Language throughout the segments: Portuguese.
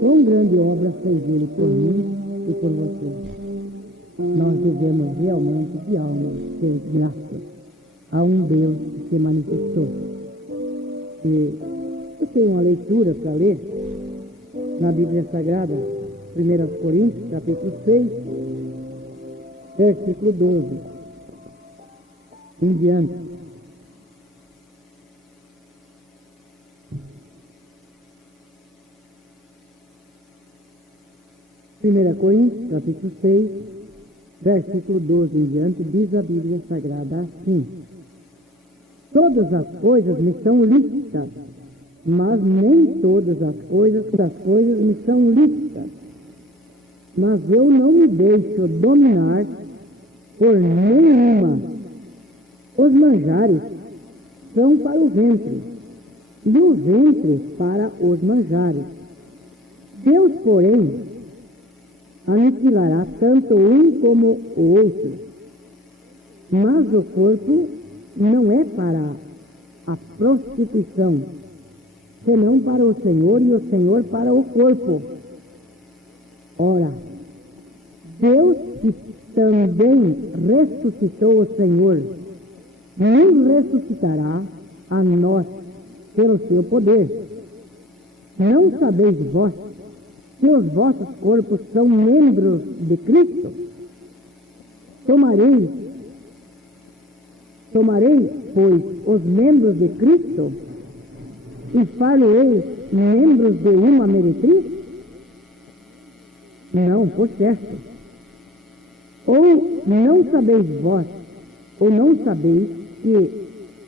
quão grande obra fez Ele por mim e por você. Nós devemos realmente de alma ter graça a um Deus que se manifestou. E eu tenho uma leitura para ler na Bíblia Sagrada, 1 Coríntios, capítulo 6, versículo 12, em diante. Primeira Coríntios, capítulo 6, versículo 12 em diante, diz a Bíblia Sagrada assim: todas as coisas me são lícitas, mas nem todas as coisas me são lícitas. Mas eu não me deixo dominar por nenhuma. Os manjares são para o ventre, e o ventre para os manjares. Deus, porém, aniquilará tanto um como o outro. Mas o corpo não é para a prostituição, senão para o Senhor, e o Senhor para o corpo. Ora, Deus que também ressuscitou o Senhor, nos ressuscitará a nós pelo seu poder. Não sabeis vós que os vossos corpos são membros de Cristo? Tomarei, pois, os membros de Cristo e far-lhe membros de uma meretriz? Não, por certo. Ou não sabeis vós, ou não sabeis que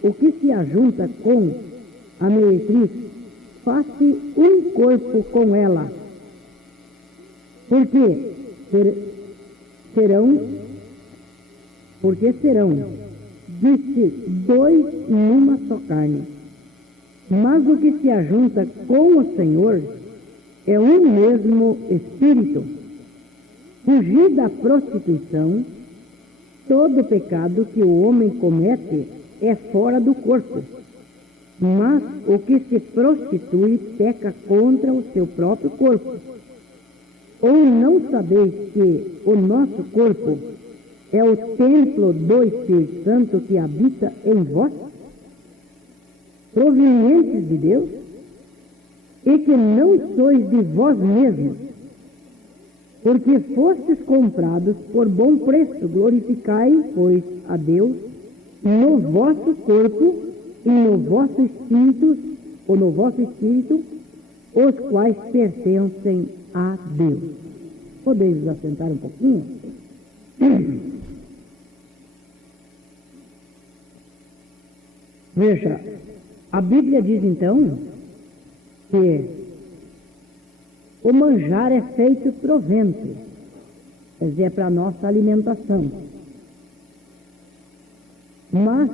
o que se ajunta com a meretriz faz-se um corpo com ela? Porque serão, disse, dois numa só carne. Mas o que se ajunta com o Senhor é um mesmo Espírito. Fugir da prostituição. Todo pecado que o homem comete é fora do corpo, mas o que se prostitui peca contra o seu próprio corpo. Ou não sabeis que o nosso corpo é o templo do Espírito Santo que habita em vós, provenientes de Deus, e que não sois de vós mesmos, porque fostes comprados por bom preço? Glorificai, pois, a Deus no vosso corpo e no vosso espírito, ou no vosso espírito, os quais pertencem a Deus. Podeis vos assentar um pouquinho? Veja, a Bíblia diz então que o manjar é feito pro ventre, quer dizer, é para a nossa alimentação. Mas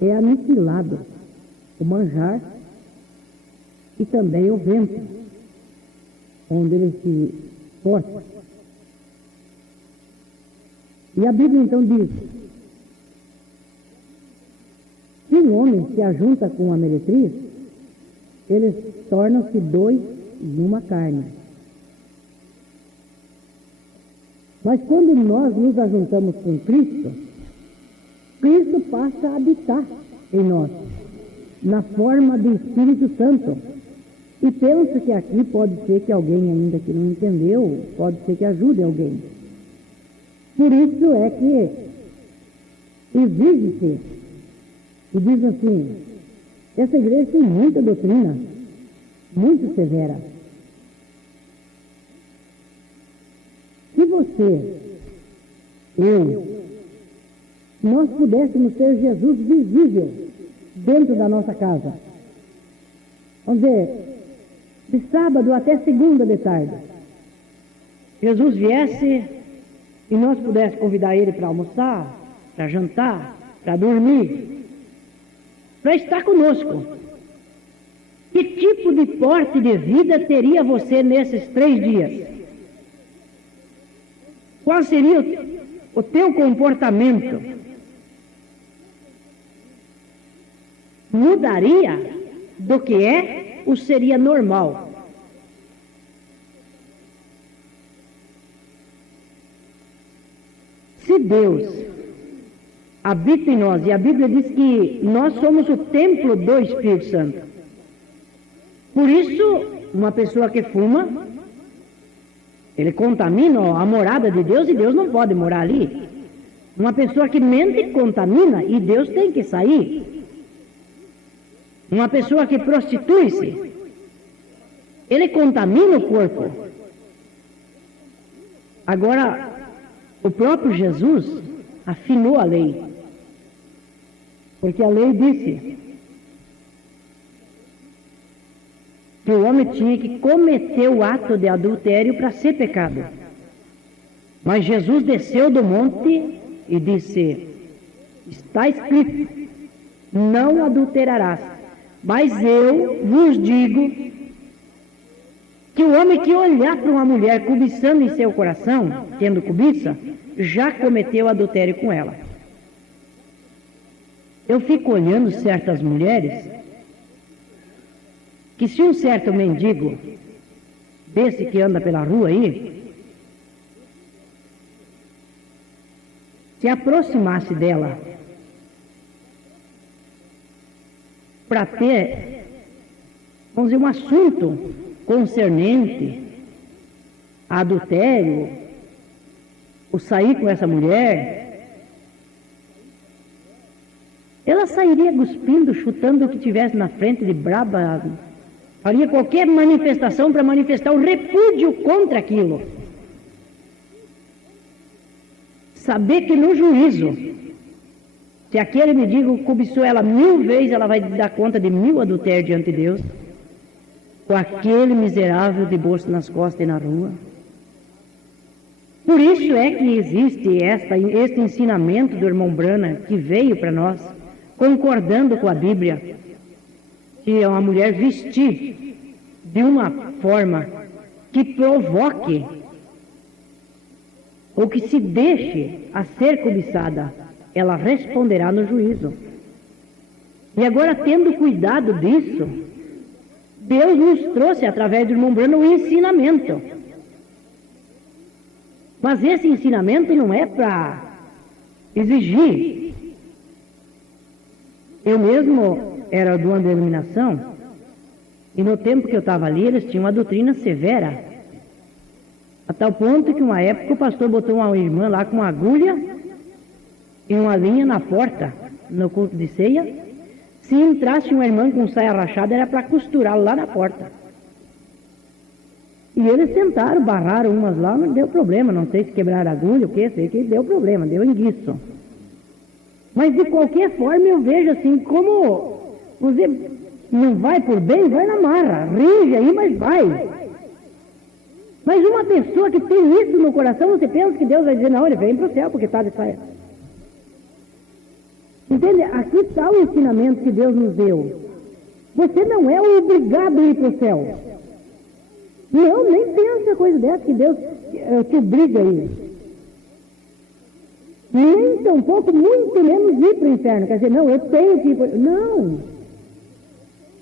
é aniquilado o manjar e também o ventre, onde ele se força. E a Bíblia então diz: se um homem se ajunta com uma meretriz, eles tornam-se dois numa carne. Mas quando nós nos ajuntamos com Cristo, Cristo passa a habitar em nós, na forma do Espírito Santo. E penso que aqui pode ser que alguém ainda que não entendeu, pode ser que ajude alguém. Por isso é que exige-se, e diz assim, essa igreja tem muita doutrina, muito severa. Se você, nós pudéssemos ter Jesus visível dentro da nossa casa, vamos dizer, de sábado até segunda de tarde, Jesus viesse e nós pudéssemos convidar ele para almoçar, para jantar, para dormir, para estar conosco. Que tipo de porte de vida teria você nesses 3 dias? Qual seria o teu comportamento? Mudaria do que é ou seria normal? Se Deus habita em nós, e a Bíblia diz que nós somos o templo do Espírito Santo. Por isso, uma pessoa que fuma, ele contamina a morada de Deus e Deus não pode morar ali. Uma pessoa que mente contamina e Deus tem que sair. Uma pessoa que prostitui-se, ele contamina o corpo. Agora, o próprio Jesus afinou a lei. Porque a lei disse que o homem tinha que cometer o ato de adultério para ser pecado. Mas Jesus desceu do monte e disse: está escrito, não adulterarás. Mas eu vos digo que o homem que olhar para uma mulher cobiçando em seu coração, tendo cobiça, já cometeu adultério com ela. Eu fico olhando certas mulheres, que se um certo mendigo, desse que anda pela rua aí, se aproximasse dela para ter, vamos dizer, um assunto concernente a adultério, ou sair com essa mulher, ela sairia cuspindo, chutando o que tivesse na frente de braba, faria qualquer manifestação para manifestar o repúdio contra aquilo. Saber que no juízo, se aquele mendigo cobiçou ela 1000 vezes, ela vai dar conta de 1000 adultérios diante de Deus, com aquele miserável de bolso nas costas e na rua. Por isso é que existe este ensinamento do irmão Branham, que veio para nós, concordando com a Bíblia, que é uma mulher vestir de uma forma que provoque ou que se deixe a ser cobiçada, ela responderá no juízo. E agora, tendo cuidado disso, Deus nos trouxe, através do irmão Branham, um ensinamento. Mas esse ensinamento não é para exigir. Eu mesmo era de uma denominação, e no tempo que eu estava ali, eles tinham uma doutrina severa, a tal ponto que uma época o pastor botou uma irmã lá com uma agulha e uma linha na porta, no culto de ceia. Se entrasse uma irmã com saia rachada, era para costurar lá na porta. E eles tentaram, barraram umas lá, não deu problema, não sei se quebraram a agulha, o que, sei que deu problema, deu enguiço. Mas de qualquer forma eu vejo assim, como você não vai por bem, vai na marra, rige aí, mas vai. Mas uma pessoa que tem isso no coração, você pensa que Deus vai dizer, não, ele vem para o céu porque está de saia. Entende? Aqui está o ensinamento que Deus nos deu. Você não é obrigado a ir para o céu. Não, nem pensa coisa dessa, que Deus te obriga a ir. Nem tampouco, muito menos ir para o inferno. Quer dizer, não, eu tenho que ir para o inferno. Não.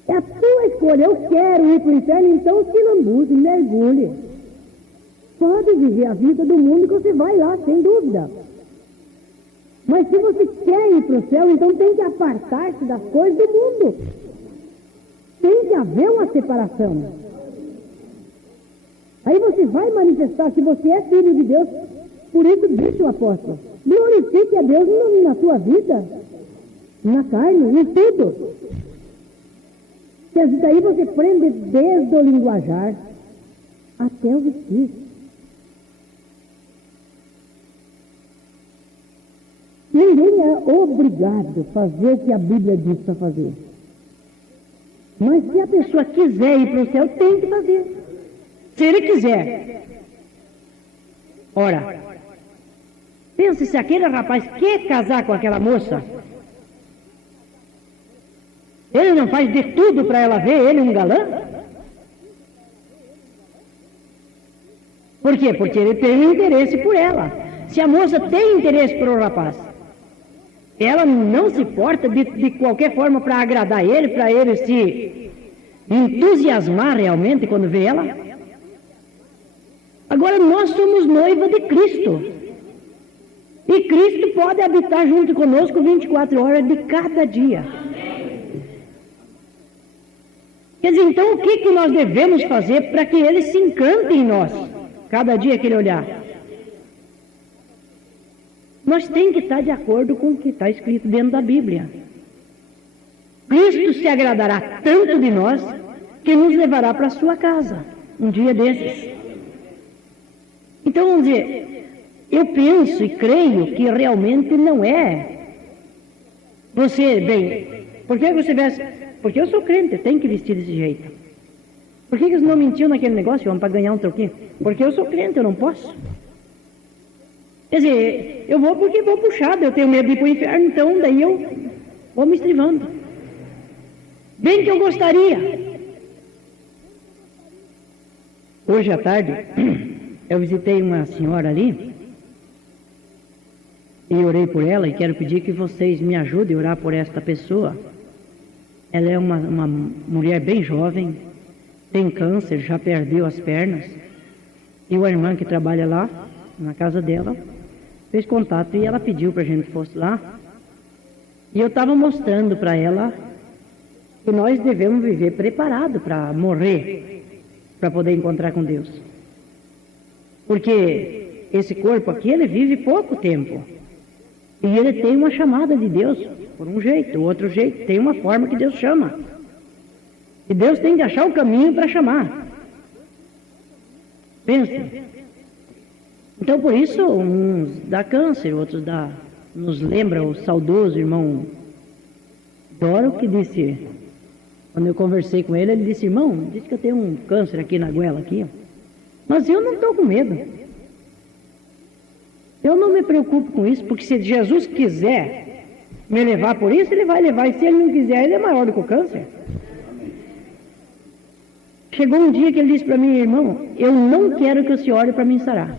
É a tua escolha. Eu quero ir para o inferno, então se lambuze, mergulhe. Pode viver a vida do mundo que você vai lá, sem dúvida. Mas se você quer ir para o céu, então tem que apartar-se das coisas do mundo. Tem que haver uma separação. Aí você vai manifestar que você é filho de Deus. Por isso, disse o apóstolo, glorifique a Deus na sua vida, na carne, em tudo. Quer dizer, daí você prende desde o linguajar até o vestir. Ninguém é obrigado a fazer o que a Bíblia diz para fazer. Mas se a pessoa quiser ir para o céu, tem que fazer. Se ele quiser. Ora, pense se aquele rapaz quer casar com aquela moça. Ele não faz de tudo para ela ver ele um galã? Por quê? Porque ele tem interesse por ela. Se a moça tem interesse pelo rapaz, ela não se porta de qualquer forma para agradar ele, para ele se entusiasmar realmente quando vê ela. Agora nós somos noiva de Cristo. E Cristo pode habitar junto conosco 24 horas de cada dia. Quer dizer, então o que nós devemos fazer para que Ele se encante em nós, cada dia que Ele olhar? Nós temos que estar de acordo com o que está escrito dentro da Bíblia. Cristo se agradará tanto de nós que nos levará para a sua casa, um dia desses. Então, vamos dizer, eu penso e creio que realmente não é você, bem, por que você veste? Porque eu sou crente, tem que vestir desse jeito. Por que eles não mentiam naquele negócio, vamos, para ganhar um troquinho? Porque eu sou crente, eu não posso. Quer dizer, eu vou porque vou puxado, eu tenho medo de ir para o inferno, então daí eu vou me estrivando. Bem que eu gostaria. Hoje à tarde, eu visitei uma senhora ali, e orei por ela, e quero pedir que vocês me ajudem a orar por esta pessoa. Ela é uma mulher bem jovem, tem câncer, já perdeu as pernas, e uma irmã que trabalha lá, na casa dela, fez contato e ela pediu para a gente fosse lá, e eu estava mostrando para ela que nós devemos viver preparado para morrer, para poder encontrar com Deus. Porque esse corpo aqui, ele vive pouco tempo. E ele tem uma chamada de Deus, por um jeito, outro jeito, tem uma forma que Deus chama. E Deus tem que achar o caminho para chamar. Pense. Então, por isso, uns dá câncer, outros nos lembra o saudoso irmão Doro, que disse, quando eu conversei com ele, ele disse, irmão, disse que eu tenho um câncer aqui na goela, aqui, ó. Mas eu não estou com medo. Eu não me preocupo com isso, porque se Jesus quiser me levar por isso, Ele vai levar. E se Ele não quiser, Ele é maior do que o câncer. Chegou um dia que ele disse para mim, irmão, eu não quero que o senhor ore para mim sarar.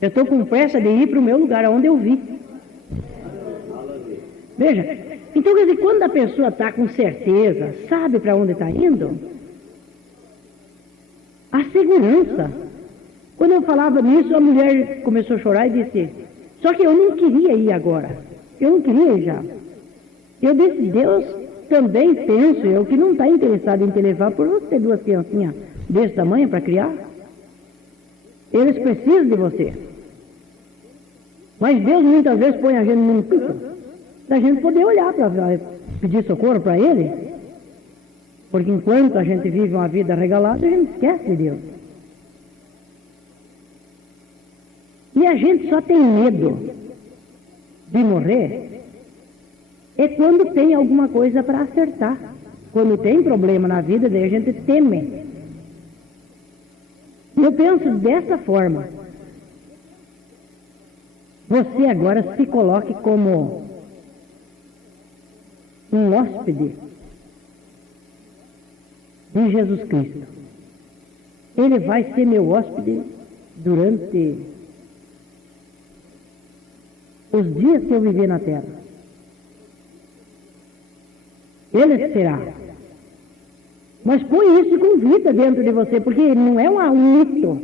Eu estou com pressa de ir para o meu lugar, onde eu vi. Veja, então quer dizer, quando a pessoa está com certeza, sabe para onde está indo, a segurança. Quando eu falava nisso, a mulher começou a chorar e disse, só que eu não queria ir agora. Eu não queria ir já. Eu disse, Deus também penso eu que não está interessado em te levar por você ter duas criancinhas desse tamanho para criar. Eles precisam de você. Mas Deus muitas vezes põe a gente num pico da gente poder olhar para pedir socorro para Ele. Porque enquanto a gente vive uma vida regalada, a gente esquece de Deus. E a gente só tem medo de morrer é quando tem alguma coisa para acertar. Quando tem problema na vida, daí a gente teme. Eu penso dessa forma. Você agora se coloque como um hóspede de Jesus Cristo. Ele vai ser meu hóspede durante os dias que eu viver na terra. Ele será. Mas põe isso com vida dentro de você, porque não é um mito.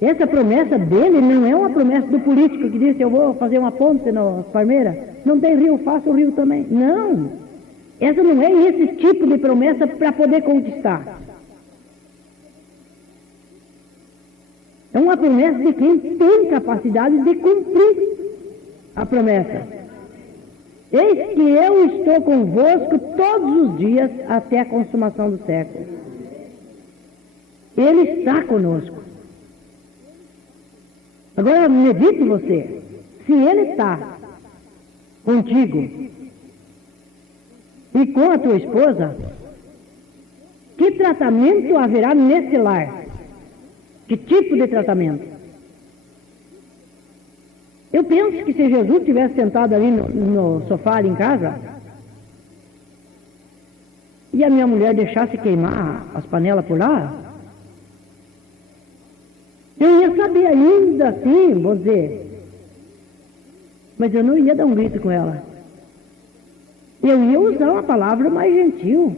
Essa promessa dele não é uma promessa do político que disse, eu vou fazer uma ponte na Palmeira, não tem rio, faça o rio também. Não. Essa não é esse tipo de promessa para poder conquistar. É uma promessa de quem tem capacidade de cumprir a promessa. Eis que eu estou convosco todos os dias até a consumação do século. Ele está conosco. Agora medite você, se Ele está contigo e com a tua esposa, que tratamento haverá nesse lar? Que tipo de tratamento? Eu penso que se Jesus estivesse sentado ali no sofá ali em casa, e a minha mulher deixasse queimar as panelas por lá, eu ia saber ainda assim, vou dizer, mas eu não ia dar um grito com ela. Eu ia usar uma palavra mais gentil,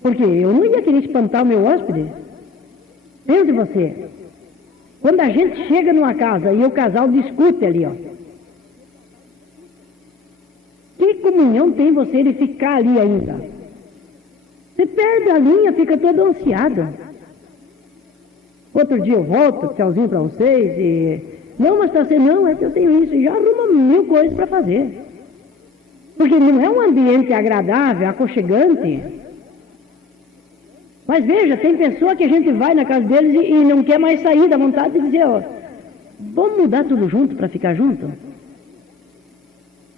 porque eu não ia querer espantar o meu hóspede. Pense você, Quando a gente chega numa casa e o casal discute ali, ó. Que comunhão tem você de ficar ali ainda? Você perde a linha, fica todo ansiado. Outro dia eu volto, tchauzinho para vocês, e... Não, mas você não, é que eu tenho isso, e já arruma 1000 coisas para fazer. Porque não é um ambiente agradável, aconchegante. Mas veja, tem pessoa que a gente vai na casa deles e não quer mais sair, dá vontade de dizer, ó, vamos mudar tudo junto para ficar junto?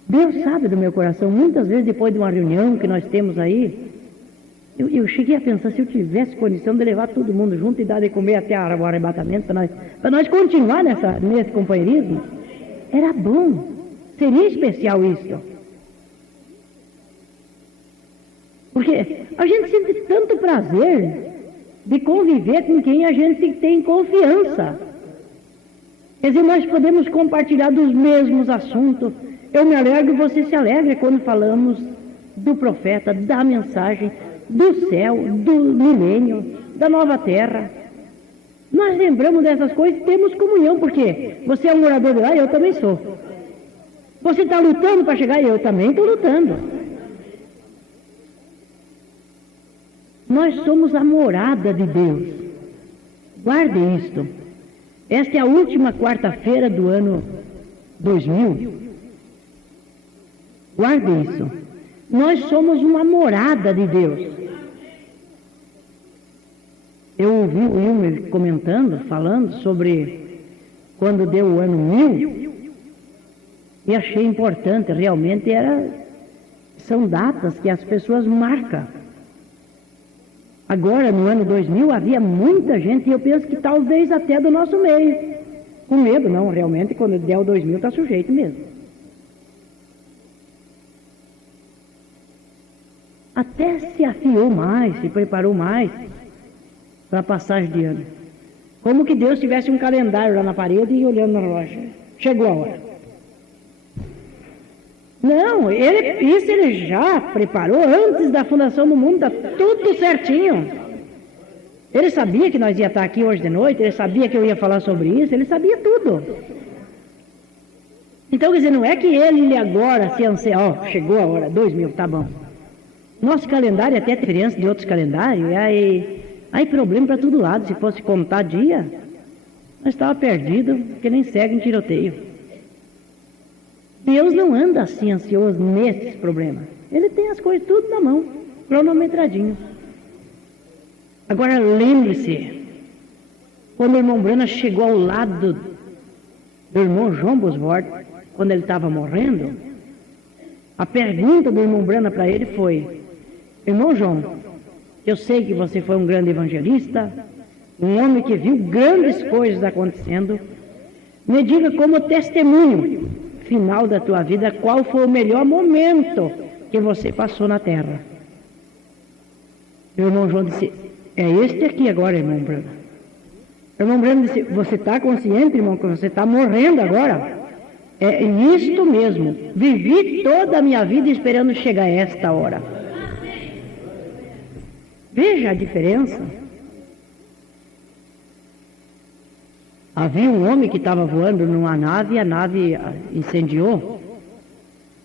Deus sabe do meu coração, muitas vezes depois de uma reunião que nós temos aí, eu cheguei a pensar, se eu tivesse condição de levar todo mundo junto e dar de comer até o arrebatamento, para nós continuar nesse companheirismo, era bom, seria especial isso. Porque a gente sente tanto prazer de conviver com quem a gente tem confiança. Quer dizer, nós podemos compartilhar dos mesmos assuntos. Eu me alegro e você se alegra quando falamos do profeta, da mensagem, do céu, do milênio, da nova terra. Nós lembramos dessas coisas e temos comunhão, porque você é um morador de lá, eu também sou. Você está lutando para chegar, eu também estou lutando. Nós somos a morada de Deus. Guarde isto. Esta é a última quarta-feira do ano 2000. Guarde isso. Nós somos uma morada de Deus. Eu ouvi o Wilmer comentando, falando sobre quando deu o ano 1000, e achei importante, realmente são datas que as pessoas marcam. Agora, no ano 2000, havia muita gente, e eu penso que talvez até do nosso meio. Com medo, não, realmente, quando der o 2000, está sujeito mesmo. Até se afiou mais, se preparou mais para a passagem de ano. Como que Deus tivesse um calendário lá na parede e olhando na relógio. Chegou a hora. Não, isso ele já preparou antes da fundação do mundo, está tudo certinho. Ele sabia que nós ia estar aqui hoje de noite, ele sabia que eu ia falar sobre isso, ele sabia tudo. Então, quer dizer, não é que ele agora se anseia, ó, chegou a hora, 2000, tá bom. Nosso calendário é até diferente de outros calendários, aí problema para todo lado. Se fosse contar dia, nós estávamos perdidos, porque nem segue em tiroteio. Deus não anda assim ansioso nesses problemas. Ele tem as coisas tudo na mão, cronometradinho. Agora lembre-se, quando o irmão Brana chegou ao lado do irmão João Bosworth, quando ele estava morrendo, a pergunta do irmão Brana para ele foi: irmão João, eu sei que você foi um grande evangelista, um homem que viu grandes coisas acontecendo, me diga como testemunho final da tua vida, qual foi o melhor momento que você passou na terra? O irmão João disse: é este aqui agora, irmão Brana. O irmão Brana disse: você está consciente, irmão, que você está morrendo agora? É isto mesmo, vivi toda a minha vida esperando chegar a esta hora. Veja a diferença. Havia um homem que estava voando numa nave, e a nave incendiou,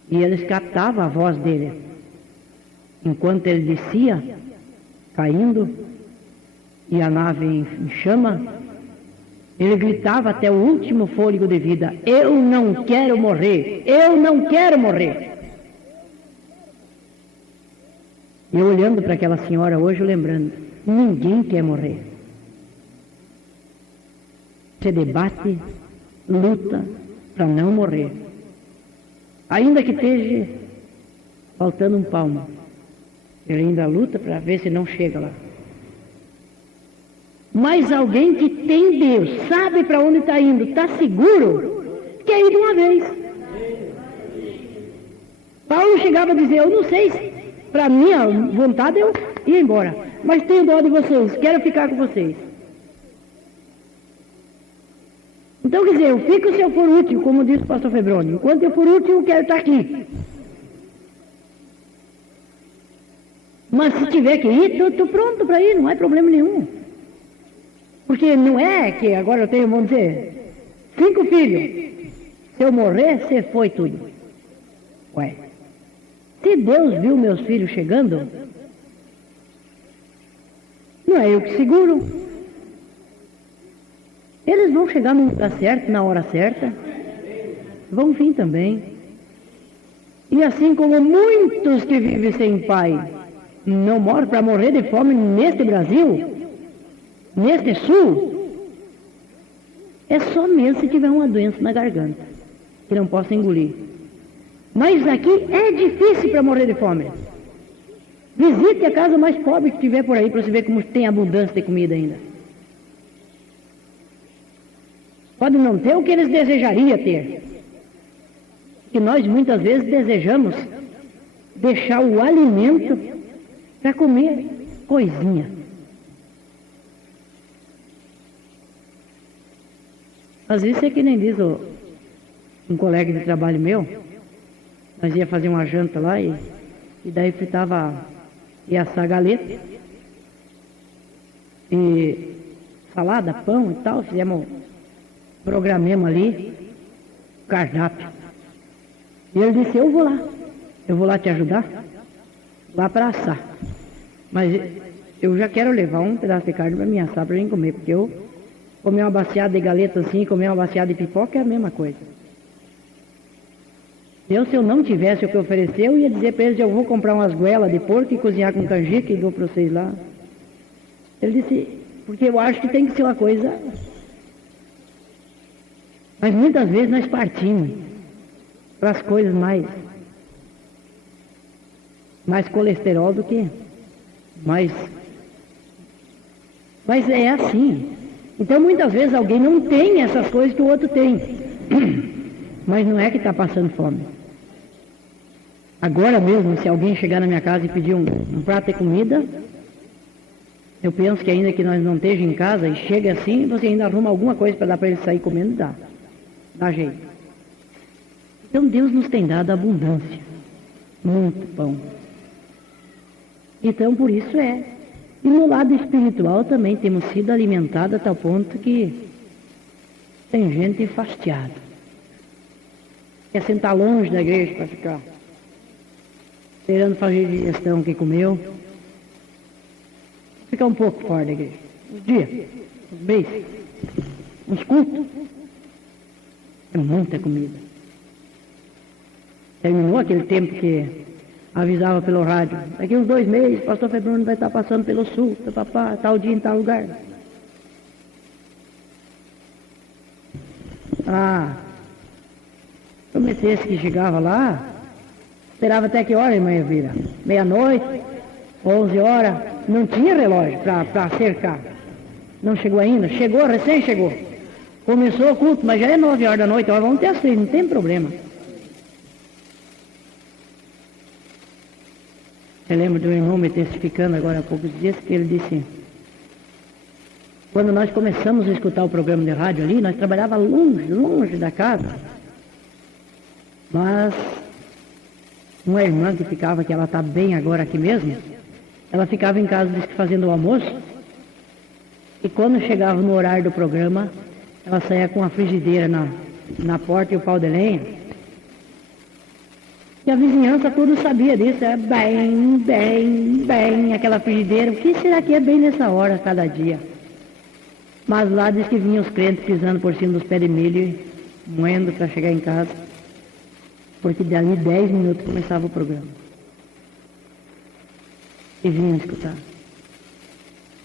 e eles captavam a voz dele. Enquanto ele descia, caindo, e a nave em chama, ele gritava até o último fôlego de vida: eu não quero morrer, eu não quero morrer. E eu olhando para aquela senhora hoje, lembrando, ninguém quer morrer. Você debate, luta para não morrer. Ainda que esteja faltando um palmo, ele ainda luta para ver se não chega lá. Mas alguém que tem Deus, sabe para onde está indo, está seguro, quer ir de uma vez. Paulo chegava a dizer: eu não sei, para minha vontade eu ir embora, mas tenho dó de vocês, quero ficar com vocês. Então, quer dizer, eu fico se eu for útil, como disse o pastor Febroni. Enquanto eu for útil, eu quero estar aqui. Mas se tiver que ir, estou pronto para ir, não é problema nenhum. Porque não é que agora eu tenho, vamos dizer, 5 filhos. Se eu morrer, você foi tudo. Ué, se Deus viu meus filhos chegando, não é eu que seguro. Eles vão chegar no lugar certo, na hora certa. Vão vir também. E assim como muitos que vivem sem pai não moram para morrer de fome neste Brasil, neste sul, é só mesmo se tiver uma doença na garganta, que não possa engolir. Mas aqui é difícil para morrer de fome. Visite a casa mais pobre que tiver por aí para você ver como tem abundância de comida ainda. Pode não ter o que eles desejariam ter. Que nós muitas vezes desejamos deixar o alimento para comer coisinha. Às vezes é que nem diz um colega de trabalho meu, nós ia fazer uma janta lá e daí ia assar galeta e salada, pão e tal, programemos ali cardápio. E ele disse, eu vou lá te ajudar, lá para assar. Mas eu já quero levar um pedaço de carne para mim assar, para a gente comer, porque eu comer uma baciada de galeta assim, comer uma baciada de pipoca é a mesma coisa. Se eu não tivesse o que oferecer, eu ia dizer para eles, eu vou comprar umas goelas de porco e cozinhar com canjica e dou para vocês lá. Ele disse, porque eu acho que tem que ser uma coisa... Mas muitas vezes nós partimos para as coisas mais colesterol do que mais. Mas é assim. Então muitas vezes alguém não tem essas coisas que o outro tem. Mas não é que está passando fome. Agora mesmo, se alguém chegar na minha casa e pedir um prato de comida, eu penso que ainda que nós não estejamos em casa e chega assim, você ainda arruma alguma coisa para dar para ele sair comendo e dá jeito. Então Deus nos tem dado abundância, muito pão. Então por isso é. E no lado espiritual também temos sido alimentados a tal ponto que tem gente enfastiada. Quer sentar longe da igreja para ficar esperando fazer digestão que comeu. Ficar um pouco fora da igreja. Uns dias, uns meses, uns cultos. É muita comida. Terminou aquele tempo que avisava pelo rádio. Daqui uns 2 meses, o pastor Febrônio vai estar passando pelo sul, papá, tal dia em tal lugar. Prometesse que chegava lá, esperava até que hora, irmã Elvira? Meia-noite, 11 horas, não tinha relógio para cercar. Não chegou ainda? Chegou, recém chegou. Começou o culto, mas já é 9 horas da noite, ó, vamos ter as 6, não tem problema. Eu lembro do irmão me testificando agora há poucos dias que ele disse, quando nós começamos a escutar o programa de rádio ali, nós trabalhávamos longe da casa, mas uma irmã que ficava, que ela está bem agora aqui mesmo, ela ficava em casa fazendo o almoço, e quando chegava no horário do programa, ela saía com a frigideira na porta e o pau de lenha. E a vizinhança tudo sabia disso, era bem, aquela frigideira. O que será que é bem nessa hora, cada dia? Mas lá diz que vinham os crentes pisando por cima dos pés de milho e moendo para chegar em casa. Porque dali 10 minutos começava o programa. E vinham escutar.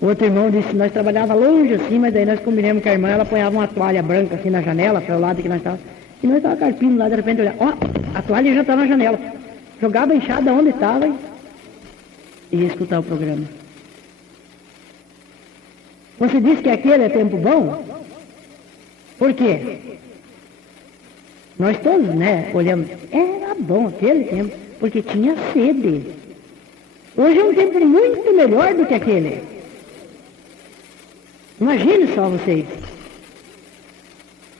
Outro irmão disse, nós trabalhávamos longe assim, mas daí nós combinamos com a irmã, ela apanhava uma toalha branca assim na janela, para o lado que nós estávamos. E nós estávamos carpindo lá, de repente olhava, a toalha já está na janela. Jogava a enxada onde estava e ia escutar o programa. Você disse que aquele é tempo bom? Por quê? Nós todos, né, olhamos, era bom aquele tempo, porque tinha sede. Hoje é um tempo muito melhor do que aquele. Imagine só vocês.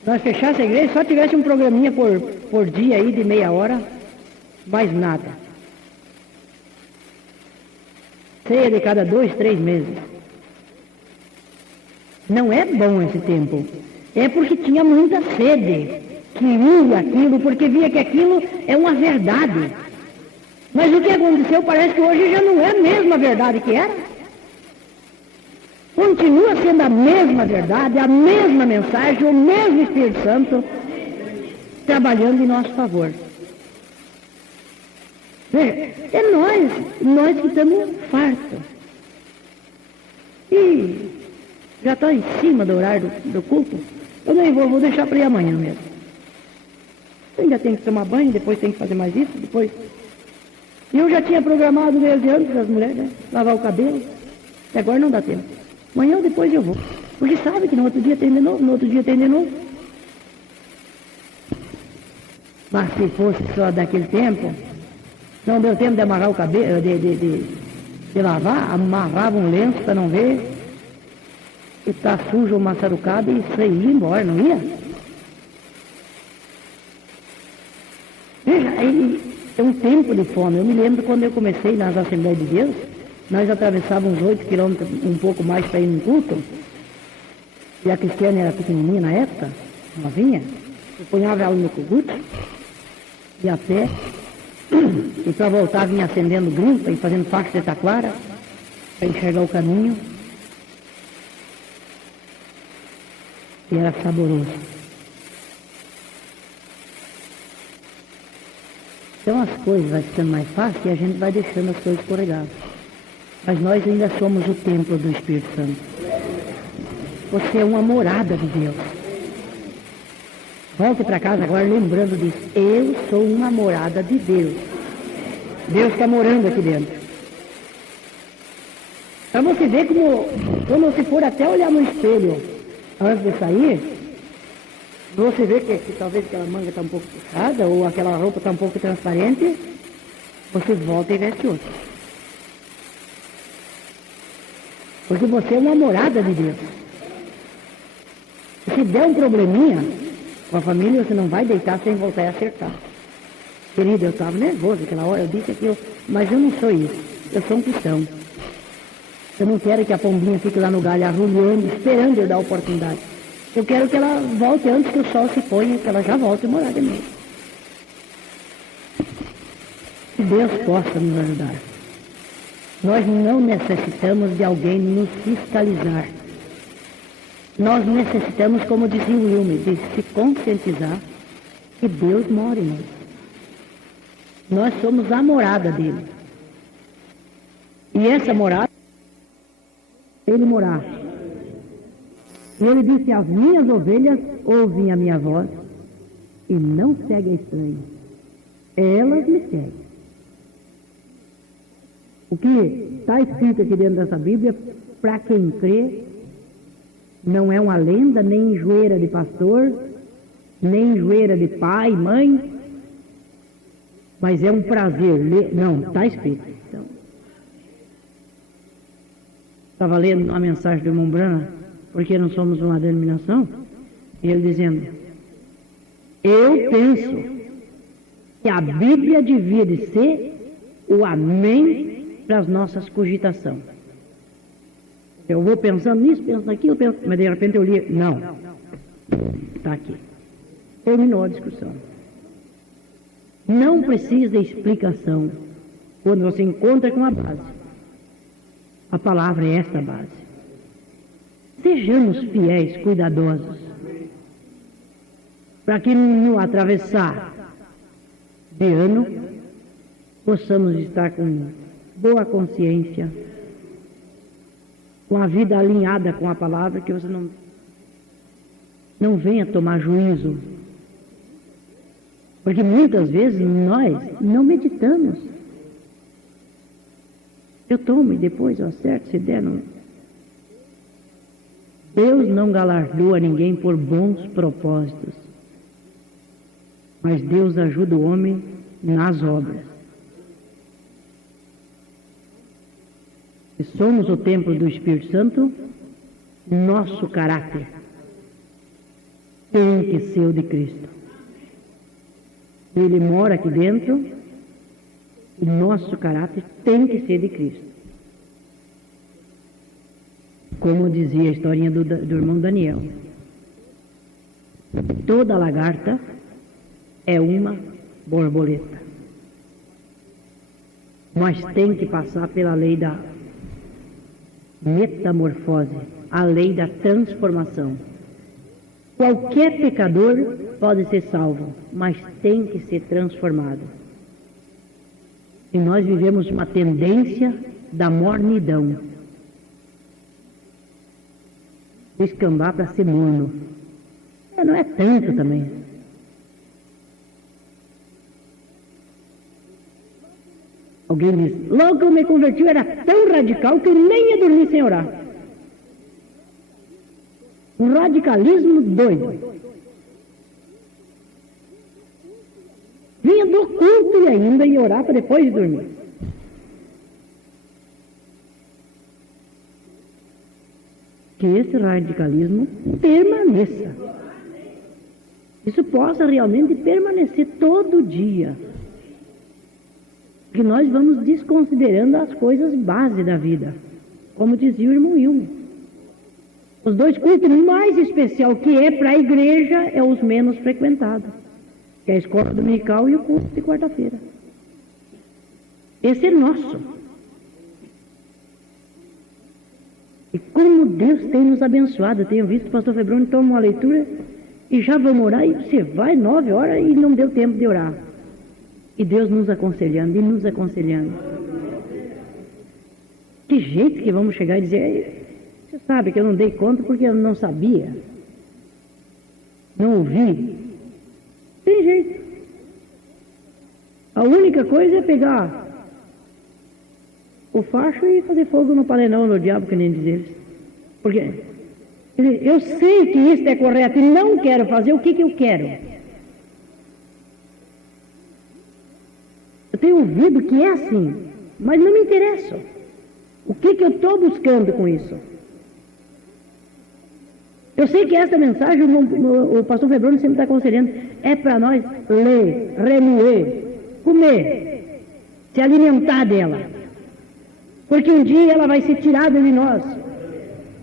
Nós fechasse a igreja, só tivesse um programinha por dia aí de meia hora, mais nada. Ceia de cada 2, 3 meses. Não é bom esse tempo. É porque tinha muita sede. Queria aquilo, porque via que aquilo é uma verdade. Mas o que aconteceu parece que hoje já não é a mesma verdade que era. Continua sendo a mesma verdade, a mesma mensagem, o mesmo Espírito Santo trabalhando em nosso favor. É nós que estamos fartos. E já está em cima do horário do culto. Eu nem vou deixar para ir amanhã mesmo. Ainda tem que tomar banho, depois tem que fazer mais isso, depois... E eu já tinha programado desde antes das mulheres, né? Lavar o cabelo. E agora não dá tempo. Amanhã ou depois eu vou. Porque sabe que no outro dia tem de novo, no outro dia tem de novo. Mas se fosse só daquele tempo, não deu tempo de amarrar o cabelo, de lavar, amarrava um lenço para não ver. E tá sujo ou maçarucado e sair embora, não ia? Veja, aí é um tempo de fome. Eu me lembro quando eu comecei nas Assembleias de Deus, nós atravessávamos 8 quilômetros, um pouco mais para ir no culto, e a Cristiane era pequenininha na época, novinha, eu punhava ela no coguto, e a pé, e para voltar vinha acendendo grimpa e fazendo faixa de taquara, para enxergar o caminho, e era saboroso. Então as coisas vai ficando mais fáceis e a gente vai deixando as coisas escorregar. Mas nós ainda somos o templo do Espírito Santo. Você é uma morada de Deus. Volte para casa agora lembrando disso. Eu sou uma morada de Deus. Deus está morando aqui dentro. Para você ver como, quando você for até olhar no espelho antes de sair, você vê que talvez aquela manga está um pouco puxada ou aquela roupa está um pouco transparente, você volta e veste outra. Porque você é uma morada de Deus. Se der um probleminha com a família, você não vai deitar sem voltar a acertar. Querido, eu estava nervoso aquela hora, eu disse aquilo, mas eu não sou isso. Eu sou um cristão. Eu não quero que a pombinha fique lá no galho arrulhando, esperando eu dar a oportunidade. Eu quero que ela volte antes que o sol se ponha, que ela já volte a morar de novo. Que Deus possa nos ajudar. Nós não necessitamos de alguém nos fiscalizar. Nós necessitamos, como dizia o Wilmer, de se conscientizar que Deus mora em nós. Nós somos a morada dele. E essa morada, ele morar. E ele disse, as minhas ovelhas ouvem a minha voz e não seguem estranho. Elas me seguem. O que está escrito aqui dentro dessa Bíblia, para quem crê, não é uma lenda, nem enjoeira de pastor, nem enjoeira de pai, mãe, mas é um prazer ler. Não, está escrito. Então, estava lendo uma mensagem do irmão Brana, porque não somos uma denominação, e ele dizendo, eu penso que a Bíblia devia de ser o amém para as nossas cogitações. Eu vou pensando nisso, penso naquilo, mas de repente eu li, não, está aqui. Terminou a discussão. Não precisa explicação quando você encontra com a base. A palavra é esta base. Sejamos fiéis, cuidadosos, para que no atravessar de ano possamos estar com boa consciência, com a vida alinhada com a palavra, que você não venha tomar juízo. Porque muitas vezes nós não meditamos. Eu tomo e depois eu acerto, se der, não. Deus não galardoa ninguém por bons propósitos, mas Deus ajuda o homem nas obras. Se somos o templo do Espírito Santo, nosso caráter tem que ser o de Cristo. Ele mora aqui dentro, o nosso caráter tem que ser de Cristo. Como dizia a historinha do irmão Daniel, toda lagarta é uma borboleta, mas tem que passar pela lei da metamorfose, a lei da transformação. Qualquer pecador pode ser salvo, mas tem que ser transformado. E nós vivemos uma tendência da mornidão, descambar para ser morno. Não é tanto também. Alguém diz, logo que eu me converti, eu era tão radical que eu nem ia dormir sem orar. Um radicalismo doido. Vinha do culto e ainda ia orar para depois de dormir. Que esse radicalismo permaneça. Isso possa realmente permanecer todo dia. Que nós vamos desconsiderando as coisas base da vida. Como dizia o irmão Wilma. Os 2 cultos mais especial que é para a igreja é os menos frequentados. Que é a escola dominical e o culto de quarta-feira. Esse é nosso. E como Deus tem nos abençoado. Eu tenho visto o pastor Febroni tomar uma leitura e já vamos orar, e você vai 9 horas e não deu tempo de orar. E Deus nos aconselhando e nos aconselhando. Que jeito que vamos chegar e dizer, você sabe que eu não dei conta porque eu não sabia, não ouvi. Tem jeito. A única coisa é pegar o facho e fazer fogo no palenão, no diabo, que nem diz eles. Por quê? Eu sei que isso é correto e não quero fazer, o que eu quero? Eu tenho ouvido que é assim, mas não me interessa. O que eu estou buscando com isso? Eu sei que essa mensagem, o pastor Febroni sempre está aconselhando, é para nós ler, remoer, comer, se alimentar dela. Porque um dia ela vai ser tirada de nós.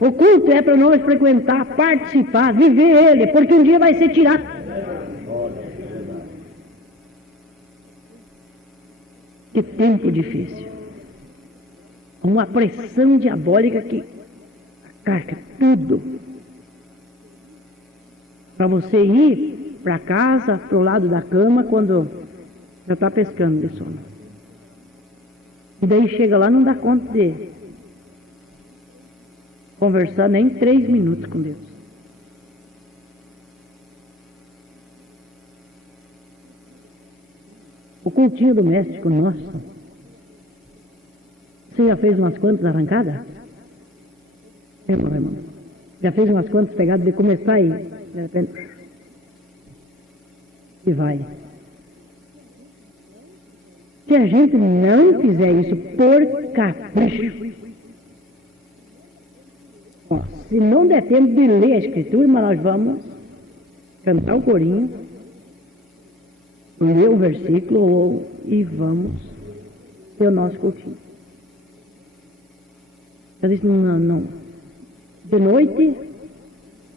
O culto é para nós frequentar, participar, viver ele, porque um dia vai ser tirado. Que tempo difícil. Uma pressão diabólica que acarca tudo. Para você ir para casa, para o lado da cama, quando já está pescando de sono. E daí chega lá, não dá conta de conversar nem 3 minutos com Deus. O cultinho doméstico nosso, você já fez umas quantas arrancadas? Irmão. Já fez umas quantas pegadas de começar e de repente e vai. Se a gente não fizer isso por capricho, se não der tempo de ler a Escritura, mas nós vamos cantar o corinho, ler o versículo e vamos ter o nosso cultinho. Eu disse, não. De noite,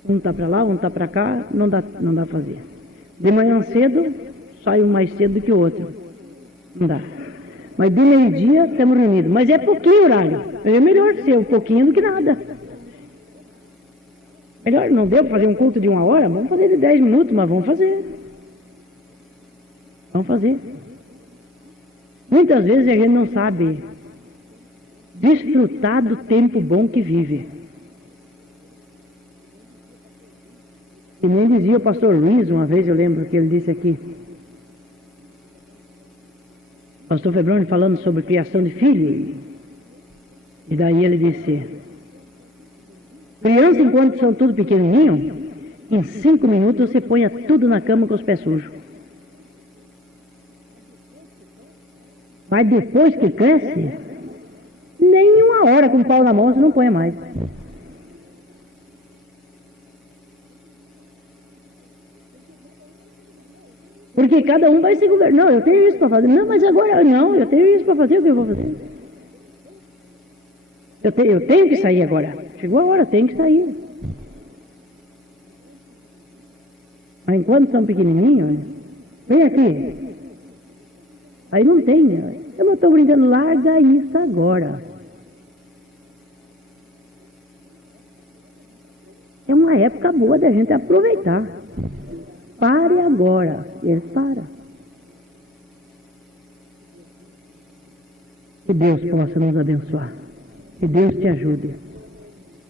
um está para lá, um está para cá, não dá para fazer. De manhã cedo, sai um mais cedo do que o outro. Não dá. Mas de meio-dia, estamos reunidos. Mas é pouquinho horário. É melhor ser um pouquinho do que nada. Melhor, não deu para fazer um culto de 1 hora? Vamos fazer de 10 minutos, mas vamos fazer. Vamos fazer. Muitas vezes a gente não sabe desfrutar do tempo bom que vive. E nem dizia o pastor Luiz, uma vez eu lembro que ele disse aqui, pastor Febroni falando sobre criação de filho, e daí ele disse, criança enquanto são tudo pequenininho, em 5 minutos você põe tudo na cama com os pés sujos. Mas depois que cresce, nem 1 hora com o pau na mão você não põe mais. Porque cada um vai se governar. Não, eu tenho isso para fazer. Não, mas agora não, eu tenho isso para fazer, o que eu vou fazer? Eu tenho que sair agora. chegou a hora, tem que sair. Mas enquanto são pequenininhos, vem aqui. Aí não tem, eu não estou brincando, larga isso agora. É uma época boa da gente aproveitar. Pare agora. Ele para. Que Deus possa nos abençoar. Que Deus te ajude.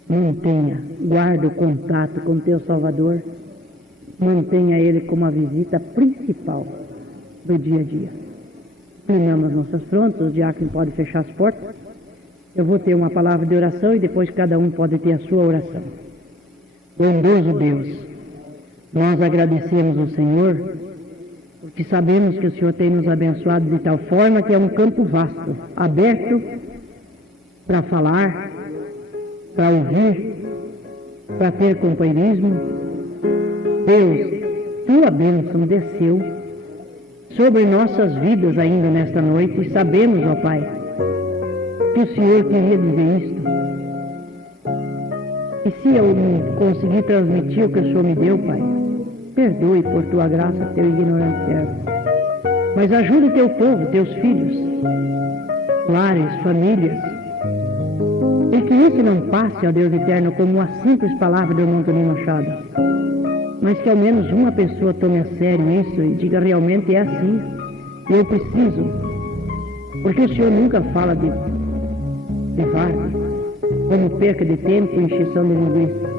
Mantenha, guarda o contato com teu Salvador. Mantenha Ele como a visita principal do dia a dia. Inclinamos as nossas frontes, o diácono pode fechar as portas. Eu vou ter uma palavra de oração e depois cada um pode ter a sua oração. Bondoso Deus, nós agradecemos ao Senhor, porque sabemos que o Senhor tem nos abençoado de tal forma que é um campo vasto, aberto para falar, para ouvir, para ter companheirismo. Deus, tua bênção desceu sobre nossas vidas ainda nesta noite, e sabemos, ó Pai, que o Senhor queria dizer isto. E se eu não conseguir transmitir o que o Senhor me deu, Pai, perdoe por tua graça teu ignorante servo. Mas ajude teu povo, teus filhos, lares, famílias, e que isso não passe, ó Deus eterno, como uma simples palavra do irmão Antônio Machado, mas que ao menos uma pessoa tome a sério isso e diga realmente é assim, e eu preciso, porque o Senhor nunca fala de várzea, como perca de tempo e encheção de linguiça,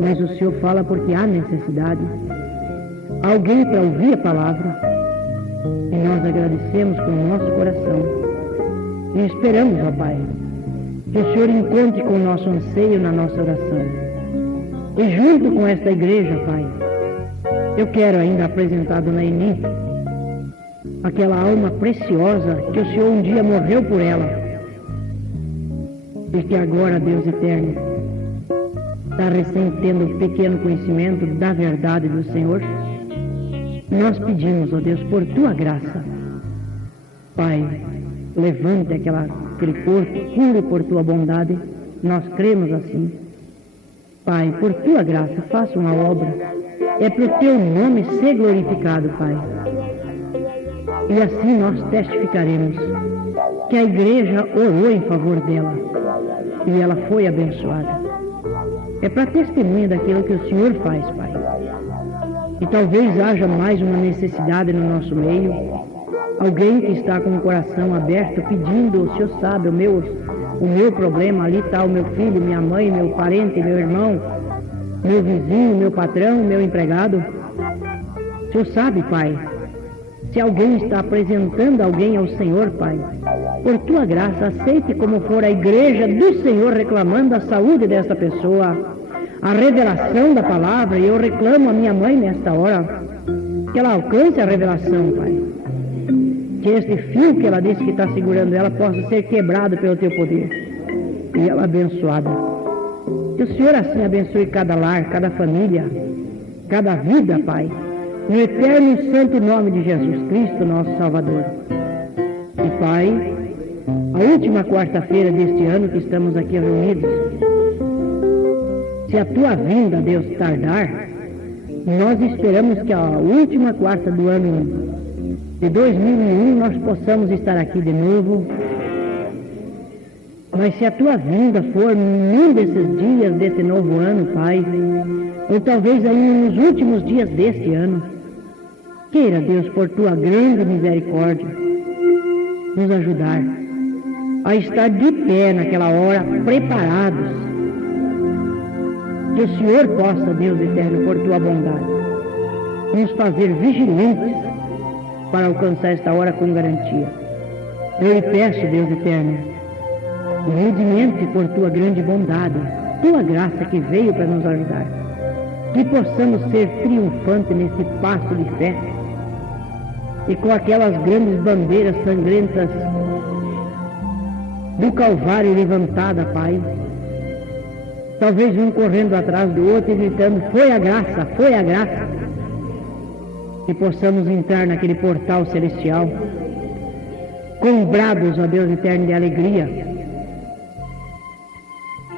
mas o Senhor fala porque há necessidade, alguém para ouvir a palavra, e nós agradecemos com o nosso coração, e esperamos, ó Pai, que o Senhor encontre com o nosso anseio na nossa oração, e junto com esta igreja, Pai, eu quero ainda apresentar a Dona Eni, aquela alma preciosa que o Senhor um dia morreu por ela, e que agora, Deus eterno, está recém tendo um pequeno conhecimento da verdade do Senhor. Nós pedimos, ó Deus, por tua graça, Pai, levante aquele corpo, cure por tua bondade, nós cremos assim. Pai, por tua graça, faça uma obra, é para o teu nome ser glorificado, Pai. E assim nós testificaremos que a igreja orou em favor dela e ela foi abençoada. É para testemunha daquilo que o Senhor faz, Pai. E talvez haja mais uma necessidade no nosso meio, alguém que está com o coração aberto pedindo, o Senhor sabe, o meu problema, ali está o meu filho, minha mãe, meu parente, meu irmão, meu vizinho, meu patrão, meu empregado. O Senhor sabe, Pai, se alguém está apresentando alguém ao Senhor, Pai, por tua graça, aceite como for a igreja do Senhor reclamando a saúde desta pessoa, a revelação da palavra, e eu reclamo a minha mãe nesta hora, que ela alcance a revelação, Pai. Que este fio que ela disse que está segurando ela possa ser quebrado pelo teu poder. E ela abençoada. Que o Senhor assim abençoe cada lar, cada família, cada vida, Pai. No eterno e santo nome de Jesus Cristo, nosso Salvador. E Pai, a última quarta-feira deste ano que estamos aqui reunidos, se a tua vinda, Deus, tardar, nós esperamos que a última quarta do ano de 2001 nós possamos estar aqui de novo. Mas se a tua vinda for num desses dias desse novo ano, Pai, ou talvez ainda nos últimos dias deste ano, queira, Deus, por tua grande misericórdia, nos ajudar a estar de pé naquela hora, preparados. Que o Senhor possa, Deus eterno, por tua bondade, nos fazer vigilantes para alcançar esta hora com garantia. Eu lhe peço, Deus eterno, humildemente por tua grande bondade, tua graça que veio para nos ajudar, que possamos ser triunfantes nesse passo de fé, e com aquelas grandes bandeiras sangrentas do Calvário levantada, Pai, talvez um correndo atrás do outro e gritando, foi a graça, foi a graça, que possamos entrar naquele portal celestial com brados, ó Deus eterno, de alegria,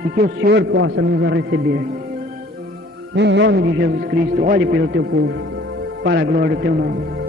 e que o Senhor possa nos receber. Em nome de Jesus Cristo, olhe pelo teu povo, para a glória do teu nome.